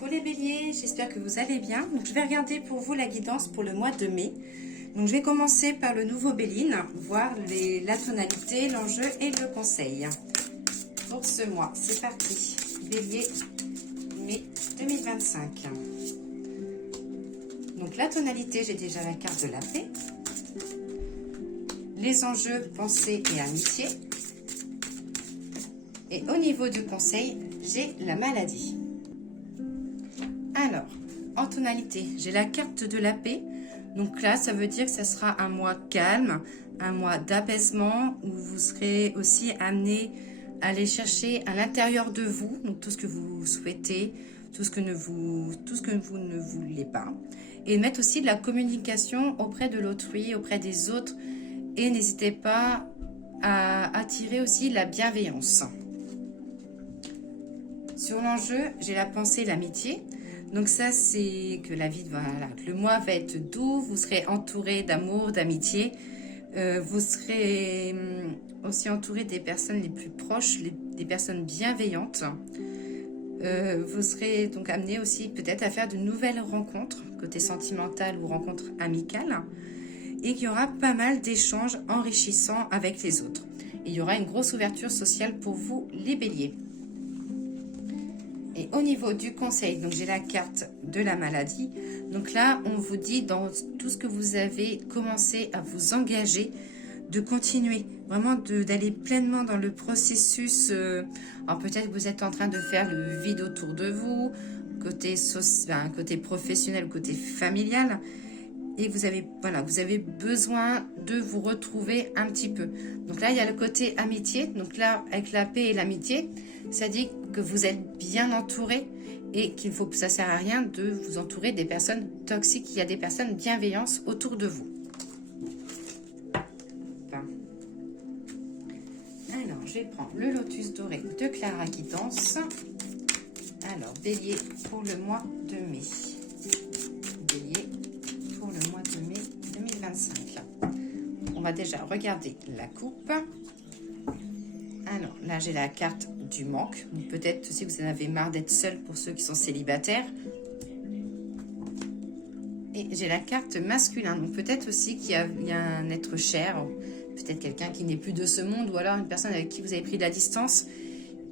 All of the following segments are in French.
Coucou les béliers, j'espère que vous allez bien. Donc, je vais regarder pour vous la guidance pour le mois de mai. Donc, je vais commencer par le nouveau Béline, voir la tonalité, l'enjeu et le conseil. Pour ce mois, c'est parti. Bélier, mai 2025. Donc, la tonalité, j'ai déjà la carte de la paix. Les enjeux, pensée et amitié. Et au niveau du conseil, j'ai la maladie. Alors, en tonalité, j'ai la carte de la paix. Donc là, ça veut dire que ça sera un mois calme, un mois d'apaisement, où vous serez aussi amené à aller chercher à l'intérieur de vous, donc tout ce que vous souhaitez, tout ce que vous ne voulez pas. Et mettre aussi de la communication auprès de l'autrui, auprès des autres. Et n'hésitez pas à attirer aussi la bienveillance. Sur l'enjeu, j'ai la pensée, l'amitié. Donc ça, c'est que la vie, voilà, que le mois va être doux, vous serez entouré d'amour, d'amitié. Vous serez aussi entouré des personnes les plus proches, des personnes bienveillantes. Vous serez donc amené aussi peut-être à faire de nouvelles rencontres, côté sentimental ou rencontres amicales. Et qu'il y aura pas mal d'échanges enrichissants avec les autres. Et il y aura une grosse ouverture sociale pour vous, les béliers. Et au niveau du conseil, donc j'ai la carte de la maladie. Donc là, on vous dit dans tout ce que vous avez commencé à vous engager, de continuer, vraiment d'aller pleinement dans le processus. Alors peut-être que vous êtes en train de faire le vide autour de vous, côté professionnel, côté familial. Et vous avez besoin de vous retrouver un petit peu. Donc là, il y a le côté amitié. Donc là, avec la paix et l'amitié, ça dit que vous êtes bien entouré et ça sert à rien de vous entourer des personnes toxiques. Il y a des personnes bienveillantes autour de vous. Alors, je vais prendre le lotus doré de Clara Guidance. Alors, bélier pour le mois de mai. Bélier pour le mois de mai 2025. On va déjà regarder la coupe. Alors, là, j'ai la carte du manque. Peut-être aussi que vous en avez marre d'être seul pour ceux qui sont célibataires. Et j'ai la carte masculin. Donc, peut-être aussi qu'il y a un être cher. Peut-être quelqu'un qui n'est plus de ce monde. Ou alors une personne avec qui vous avez pris de la distance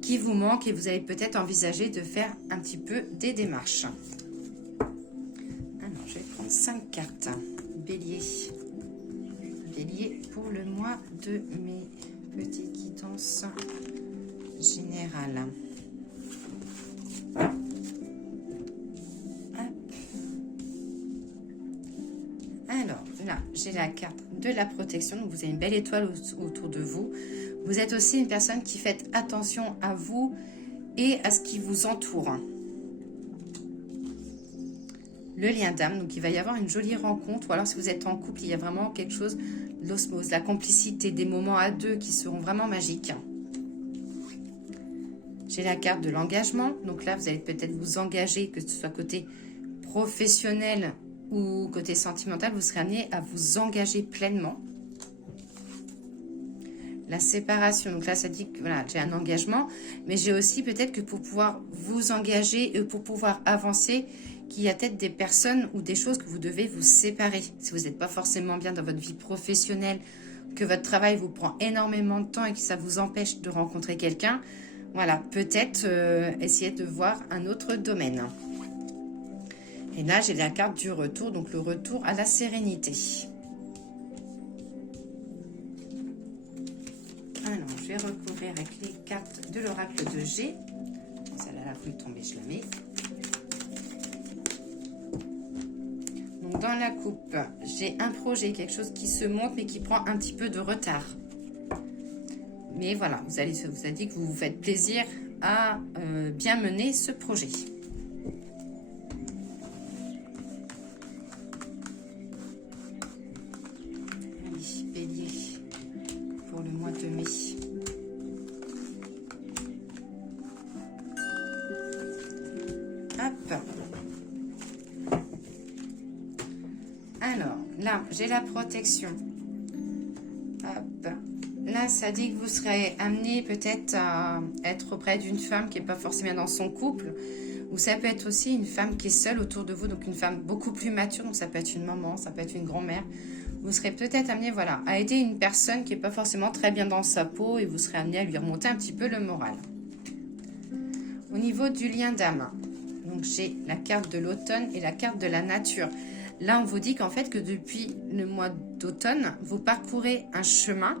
qui vous manque. Et vous avez peut-être envisagé de faire un petit peu des démarches. Alors, je vais prendre 5 cartes. Bélier. Bélier pour le mois de mai. Petite guidance générale. Alors, là, j'ai la carte de la protection. Donc, vous avez une belle étoile autour de vous. Vous êtes aussi une personne qui fait attention à vous et à ce qui vous entoure. Le lien d'âme, donc il va y avoir une jolie rencontre, ou alors si vous êtes en couple, il y a vraiment quelque chose, l'osmose, la complicité, des moments à deux qui seront vraiment magiques. J'ai la carte de l'engagement, donc là vous allez peut-être vous engager, que ce soit côté professionnel ou côté sentimental, vous serez amené à vous engager pleinement. La séparation, donc là ça dit que voilà, j'ai un engagement, mais j'ai aussi peut-être que pour pouvoir vous engager et pour pouvoir avancer, qu'il y a peut-être des personnes ou des choses que vous devez vous séparer. Si vous n'êtes pas forcément bien dans votre vie professionnelle, que votre travail vous prend énormément de temps et que ça vous empêche de rencontrer quelqu'un, voilà, peut-être essayer de voir un autre domaine. Et là, j'ai la carte du retour, donc le retour à la sérénité. Alors, je vais recouvrir avec les cartes de l'oracle de G. Celle-là, la pluie tombée, je la mets. Donc, dans la coupe, j'ai un projet, quelque chose qui se monte, mais qui prend un petit peu de retard. Mais voilà, vous avez dit que vous vous faites plaisir à bien mener ce projet. Allez, bélier, pour le mois de mai. Hop. Alors, là, j'ai la protection. Hop. Là, ça dit que vous serez amené peut-être à être auprès d'une femme qui n'est pas forcément dans son couple, Ou ça peut être aussi une femme qui est seule autour de vous, donc une femme beaucoup plus mature, donc ça peut être une maman, ça peut être une grand-mère. Vous serez peut-être amené, voilà, à aider une personne qui n'est pas forcément très bien dans sa peau et vous serez amené à lui remonter un petit peu le moral. Au niveau du lien d'âme, donc j'ai la carte de l'automne et la carte de la nature. Là, on vous dit qu'en fait, que depuis le mois d'automne, vous parcourez un chemin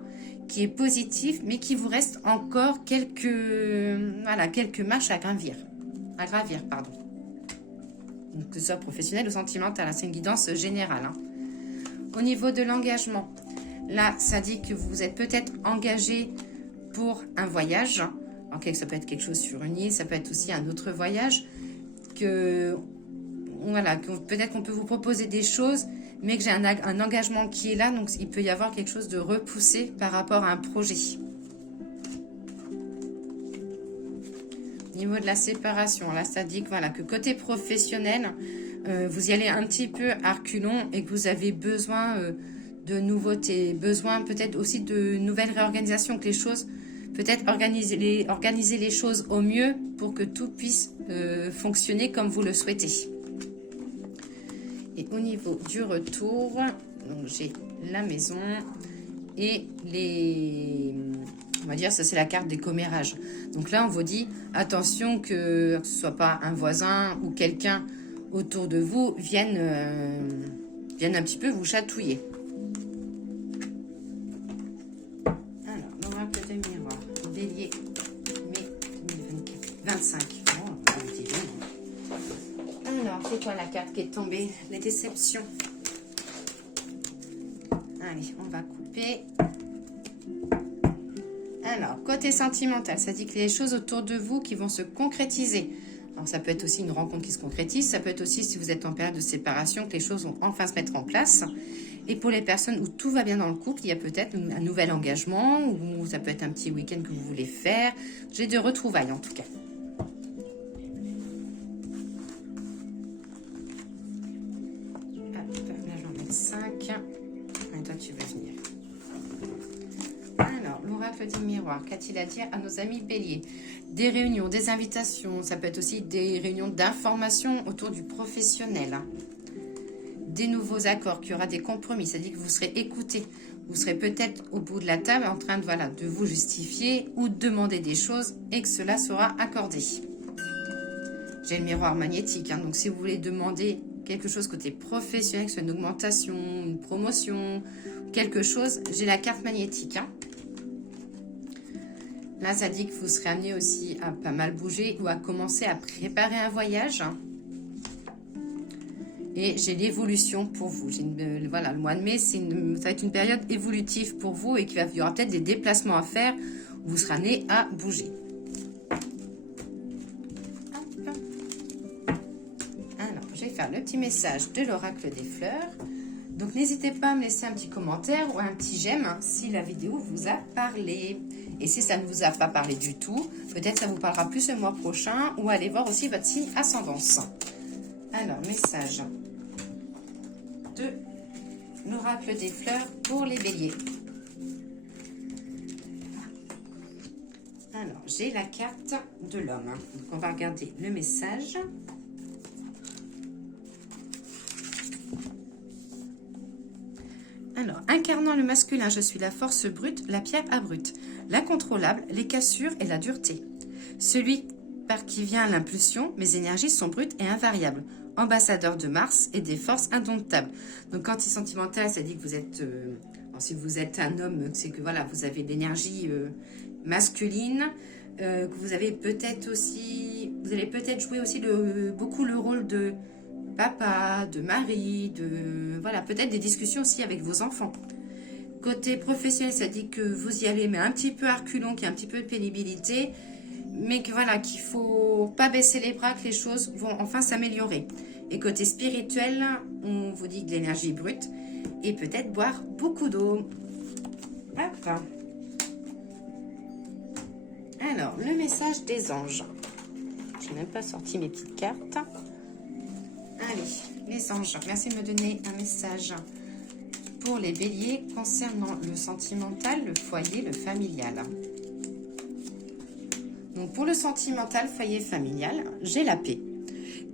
qui est positif, mais qui vous reste encore quelques marches à gravir. Donc, que ce soit professionnel ou sentimental, hein, c'est une guidance générale. Hein. Au niveau de l'engagement, là, ça dit que vous êtes peut-être engagé pour un voyage. Okay, ça peut être quelque chose sur une île, ça peut être aussi un autre voyage. Peut-être qu'on peut vous proposer des choses, mais que j'ai un engagement qui est là, donc il peut y avoir quelque chose de repoussé par rapport à un projet. Au niveau de la séparation, là, ça dit que côté professionnel, vous y allez un petit peu à reculons et que vous avez besoin de nouveautés, besoin peut-être aussi de nouvelles réorganisations, que les choses, peut-être organiser les choses au mieux pour que tout puisse fonctionner comme vous le souhaitez. Et au niveau du retour, j'ai la maison et on va dire, ça c'est la carte des commérages. Donc là, on vous dit, attention que ce soit pas un voisin ou quelqu'un autour de vous vienne un petit peu vous chatouiller. Alors, l'oracle de miroir, bélier, mai 2024, 25. Alors, c'est quoi la carte qui est tombée? Les déceptions. Allez, on va couper. Alors, côté sentimental, ça dit que les choses autour de vous qui vont se concrétiser. Alors, ça peut être aussi une rencontre qui se concrétise. Ça peut être aussi, si vous êtes en période de séparation, que les choses vont enfin se mettre en place. Et pour les personnes où tout va bien dans le couple, il y a peut-être un nouvel engagement, ou ça peut être un petit week-end que vous voulez faire. J'ai de retrouvailles, en tout cas. Tu veux venir. Alors, l'oracle du miroir, qu'a-t-il à dire à nos amis béliers? Des réunions, des invitations, ça peut être aussi des réunions d'information autour du professionnel. Des nouveaux accords, qu'il y aura des compromis, c'est-à-dire que vous serez écoutés. Vous serez peut-être au bout de la table en train de vous justifier ou de demander des choses et que cela sera accordé. J'ai le miroir magnétique, hein, donc si vous voulez demander quelque chose côté professionnel, que ce soit une augmentation, une promotion, quelque chose, j'ai la carte magnétique. Hein. Là, ça dit que vous serez amené aussi à pas mal bouger ou à commencer à préparer un voyage. Et j'ai l'évolution pour vous. Le mois de mai, ça va être une période évolutive pour vous et il y aura peut-être des déplacements à faire où vous serez amené à bouger. Je vais faire le petit message de l'oracle des fleurs. Donc, n'hésitez pas à me laisser un petit commentaire ou un petit j'aime si la vidéo vous a parlé. Et si ça ne vous a pas parlé du tout, peut-être ça vous parlera plus le mois prochain ou allez voir aussi votre signe ascendance. Alors, message de l'oracle des fleurs pour les béliers. Alors, j'ai la carte de l'homme. Donc, on va regarder le message. Alors, incarnant le masculin, je suis la force brute, la pierre abrupte, l'incontrôlable, les cassures et la dureté. Celui par qui vient l'impulsion, mes énergies sont brutes et invariables. Ambassadeur de Mars et des forces indomptables. Donc, quand il est sentimental, ça dit que vous êtes... si vous êtes un homme, c'est que voilà, vous avez l'énergie masculine, que vous avez peut-être aussi... Vous allez peut-être jouer aussi beaucoup le rôle de... papa, de mari, voilà, peut-être des discussions aussi avec vos enfants. Côté professionnel, ça dit que vous y allez, mais un petit peu à reculons, qu'il y a un petit peu de pénibilité, mais que voilà, qu'il faut pas baisser les bras, que les choses vont enfin s'améliorer. Et côté spirituel, on vous dit de l'énergie brute et peut-être boire beaucoup d'eau. Hop. Alors, le message des anges. Je n'ai même pas sorti mes petites cartes. Allez, les anges, merci de me donner un message pour les béliers concernant le sentimental, le foyer, le familial. Donc pour le sentimental, foyer, familial, j'ai la paix.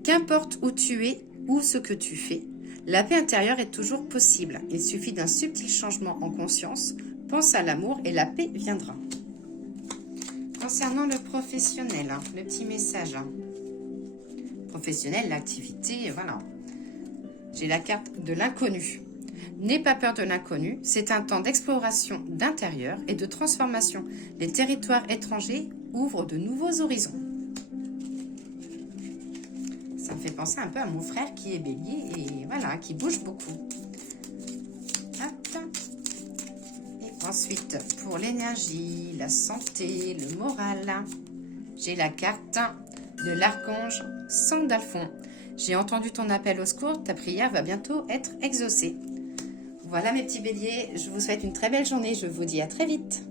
Qu'importe où tu es ou ce que tu fais, la paix intérieure est toujours possible. Il suffit d'un subtil changement en conscience. Pense à l'amour et la paix viendra. Concernant le professionnel, hein, le petit message. Hein. Professionnel, l'activité, voilà. J'ai la carte de l'inconnu. N'aie pas peur de l'inconnu, c'est un temps d'exploration d'intérieur et de transformation. Les territoires étrangers ouvrent de nouveaux horizons. Ça me fait penser un peu à mon frère qui est bélier et voilà, qui bouge beaucoup. Hop. Et ensuite, pour l'énergie, la santé, le moral, j'ai la carte de l'archange Sandalphon. J'ai entendu ton appel au secours, ta prière va bientôt être exaucée. Voilà mes petits béliers, je vous souhaite une très belle journée, je vous dis à très vite.